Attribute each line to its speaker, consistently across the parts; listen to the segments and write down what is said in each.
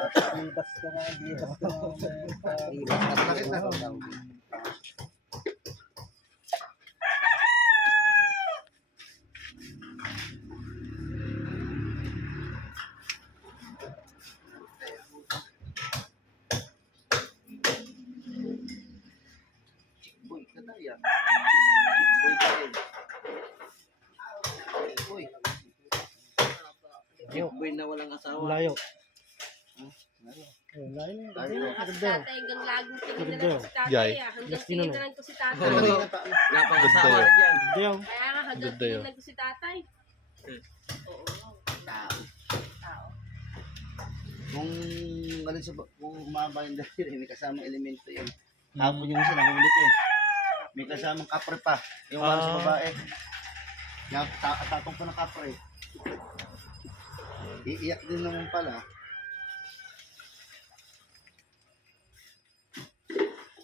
Speaker 1: Libas ka na, libas ka na.
Speaker 2: Ibas na
Speaker 3: Bakit na?
Speaker 2: ka na walang asawa.
Speaker 1: Layo.
Speaker 2: Hmm?
Speaker 1: Eh. Layo.
Speaker 4: Kasi tatay hanggang laging tingin na lang si tatay ah. Hanggang
Speaker 1: Yes,
Speaker 4: tingin
Speaker 1: Tino,
Speaker 4: na lang ko si tatay.
Speaker 5: Good
Speaker 2: na dyan.
Speaker 1: Diyaw.
Speaker 4: Kaya nga hanggang
Speaker 5: Good day,
Speaker 4: tingin
Speaker 5: oh.
Speaker 4: lang ko si tatay. Oo.
Speaker 2: Tao.
Speaker 4: Tao.
Speaker 2: Kung alin sa kung umaba yung dahil, may kasamang elemento yun. Hapon yung isa, nahuli ko eh. May kasamang kapre pa. Yung uh, sa
Speaker 1: Ah.
Speaker 2: babae. Yung ta tatong pa ng kapre. Iiyak din naman pala.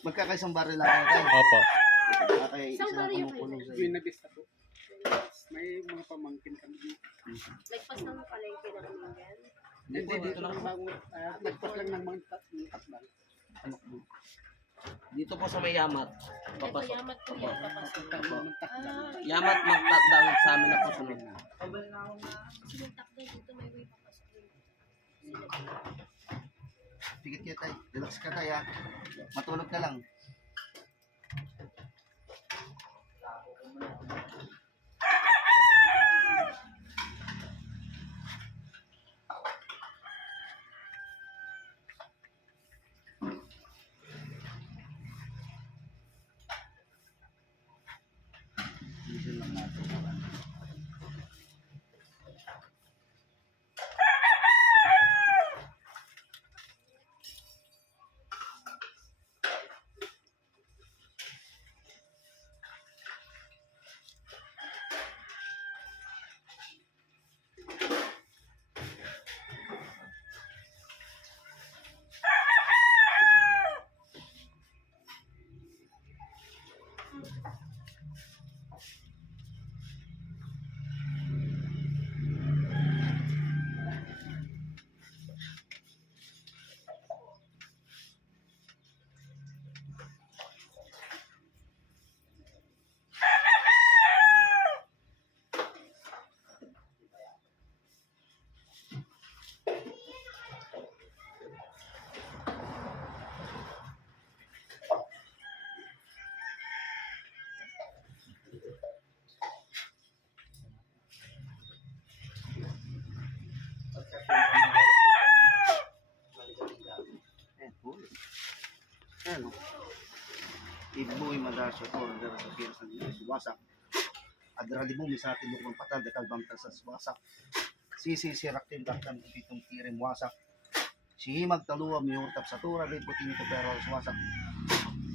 Speaker 2: Magkakaisang baril lang tayo.
Speaker 5: Opo.
Speaker 2: Kaya
Speaker 4: Isang
Speaker 2: isa
Speaker 4: baril kayo.
Speaker 2: kumukulong sa
Speaker 3: May nabista po. May mga pamangkin kami dito.
Speaker 4: Lagpas ng palengke na kami yan.
Speaker 3: Hindi, dito lang bagong uh, nagpas lang ng mga tat- ng takbal.
Speaker 6: Dito po sa may Yamat.
Speaker 4: Ito
Speaker 6: Papasok.
Speaker 4: yamat ko yan. Papasok.
Speaker 3: Takbal takbal.
Speaker 4: Ah,
Speaker 6: Yamat magtatdang sa amin na po sunod.
Speaker 4: sinuntak na dito may way papasok din.
Speaker 2: Pikit kita. Relax ka tayo. Matulog ka lang. Huli. Ano? Ibuhi madasyo to, dara sa piras ng Diyos, wasak. Adrali mo, misati mo kung patal, dekal bangtal sa wasak. Sisi sirak tin taktan pitong tirim wasak. Sihimag taluwa, miyurtap sa tura, rin puting ito pero wasak.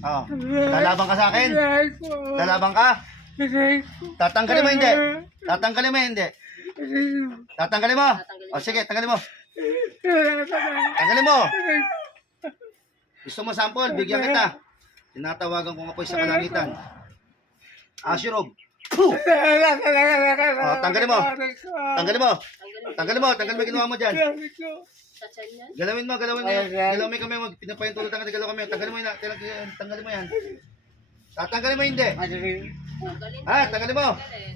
Speaker 2: Ah, lalabang ka sa akin? Lalabang ka? Tatanggalin mo hindi? Tatanggalin mo hindi? Tatanggalin mo? O sige, tanggalin mo. Tanggalin mo. Gusto mo sample? Bigyan kita. Tinatawagan ko nga po sa kalangitan. Ashirob. Puh! Oh, tanggalin mo. Tanggalin mo.
Speaker 4: Tanggalin
Speaker 2: Tanggalin mo. Tanggalin mo yung ginawa mo dyan.
Speaker 4: yan.
Speaker 2: Galawin mo, galawin mo yan. Galawin mo mo. Pinapayin tulad tanggalin, galaw kami. Tanggalin mo yun. Tanggalin, mo yan. Tatanggalin mo hindi. Ah, tanggalin mo.
Speaker 4: Tanggalin.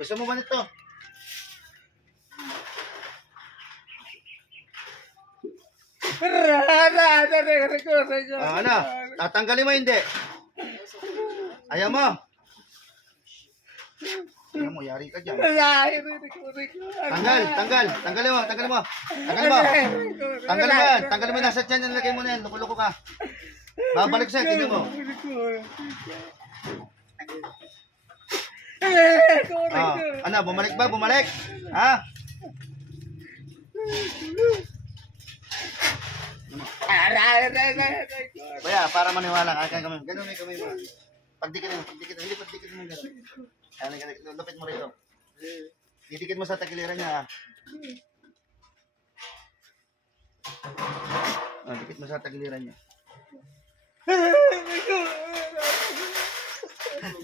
Speaker 2: Gusto mo ba nito? Ah, ano? Tatanggalin mo hindi. Ayaw mo. Ayaw mo, yari ka dyan. Tanggal, tanggal. Tanggalin mo, tanggalin mo. Tanggalin mo. Tanggalin mo yan. Tanggalin mo yung nasa tiyan. Nilagay mo na yan. Loko-loko ka. Babalik sa'yo. Tingnan mo. Ah, ano, bumalik ba? Bumalik? Ha? Kaya, para maniwala ka, kaya kami. Ganun may kami mo. Pagdikit mo, pagdikit mo. Hindi, pagdikit mo. Ganun. Ano, ganun. Lupit mo rito. Didikit mo sa tagiliran niya. Ah, dikit mo sa tagiliran niya.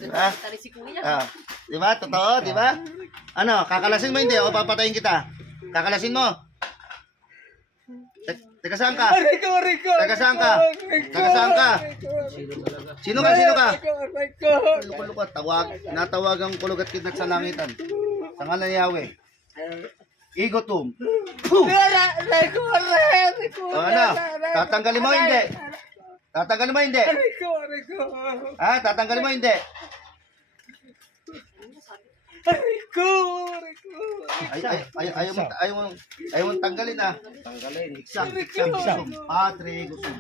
Speaker 2: Ah,
Speaker 4: kuya.
Speaker 2: ah. Di ba? Totoo, di ba? Ano, kakalasin mo hindi o papatayin kita? Kakalasin mo. Teka saan ka?
Speaker 3: Aray ko.
Speaker 2: Taga saan ka? Taga saan ka? Sino ka? Sino ka?
Speaker 3: Ko.
Speaker 2: Luko-luko, tawag, natawag ang kulog at kidnat sa langitan. Sa ngalan ni Yahweh. Igotum. Puh!
Speaker 3: Aray ko.
Speaker 2: O ano? Tatanggalin mo hindi? Tatanggalin mo hindi?
Speaker 3: Aray ko.
Speaker 2: Ha? Tatanggalin mo hindi?
Speaker 3: Aray ko, aray ko.
Speaker 2: Ay, ay, ay, ayaw mo, ayaw mo, ayaw mo tanggalin ah. Tanggalin. Iksak, iksak, gusum. Patre, gusum.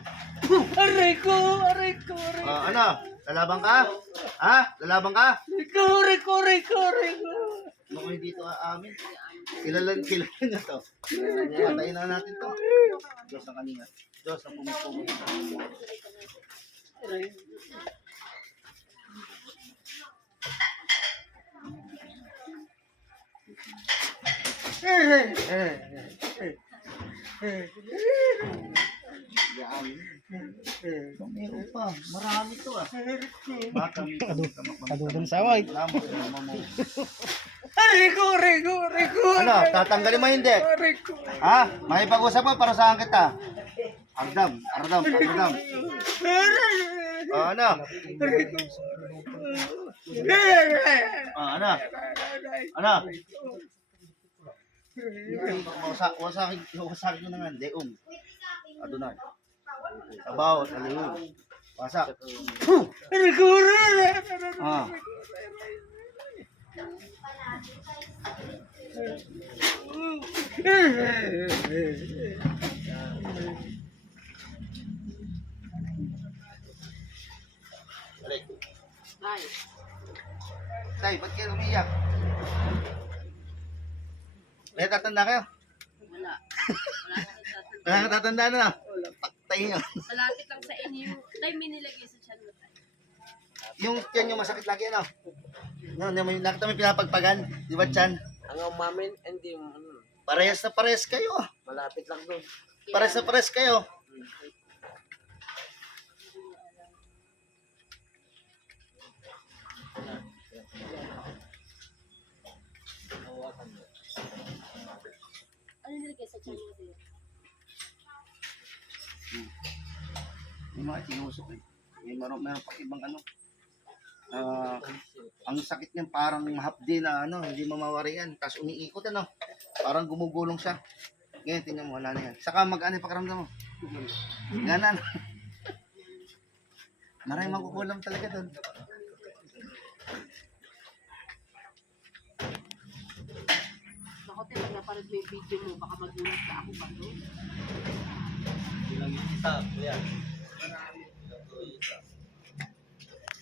Speaker 3: Aray ko, aray ko, aray ko.
Speaker 2: Ah, ano? Lalaban ka? Ha? Lalaban ka?
Speaker 3: Aray ko, aray ko, aray ko, aray ko.
Speaker 2: Mukhang dito aamin. Kilala, kilala na to. Patayin na natin to. Diyos ang kanina. Diyos ang pumupunod. Meron pa. Marami to ah. Baka may
Speaker 1: Kadudun sa away.
Speaker 2: Salamat sa mama mo.
Speaker 3: Aray ko, aray ko, aray ko.
Speaker 2: Ano? Tatanggalin mo hindi?
Speaker 3: Ko.
Speaker 2: Ha? May pag-usap mo para saan kita? Ardam, ardam, ardam. Ah, ano? Ah, ano? Ano? Wasak, wasak, wasak ko na nga. Deum. Adonai. Sabaw, alihum. Wasak.
Speaker 3: Ko.
Speaker 2: Ah. Balik. Tay, ba't kayo umiyak? May tatanda kayo?
Speaker 4: Wala. Wala.
Speaker 2: Wala kang tatanda na. Patay nyo.
Speaker 4: Malapit lang sa inyo time may nilagay sa tiyan mo tayo.
Speaker 2: Yung tiyan yung masakit lagi, ano? No, no, may nakita mo yung pinapagpagan, di ba tiyan?
Speaker 6: Ang umamin, hindi, ano,
Speaker 2: Parehas na parehas kayo.
Speaker 6: malapit lang doon.
Speaker 2: Parehas na parehas kayo. Mga tinusok eh. May meron, meron pa ibang ano. Ah, ang sakit niyan parang hapdi na ano, hindi mamawari yan. Tapos umiikot ano. Parang gumugulong siya. Ngayon, tingnan mo, wala na yan. Saka mag-ano yung pakiramdam mo. Ganan. Maraming magugulam talaga doon.
Speaker 4: Ako tayo, pag napanood mo yung video mo, baka magulat ka ako pa doon.
Speaker 6: Ilang isa, kuya.